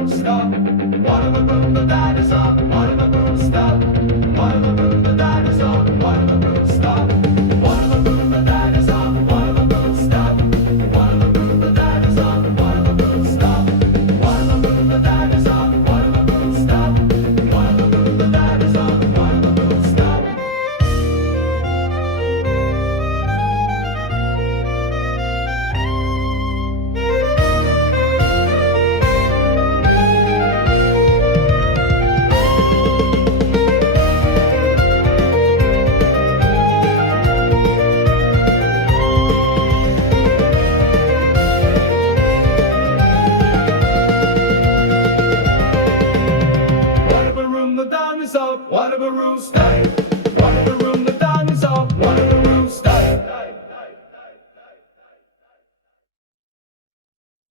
room stop? What of a room the dinosaur? What of a room stop? What of a room the dinosaur? What of a room stop? What of a room the dinosaur? What of a room stop? What of a room the dinosaur? What of a room stop? What of a room the dinosaur? What of a room stop? What of a room the dinosaur? What of a room stop? What of a room the dinosaur? What of a room stay?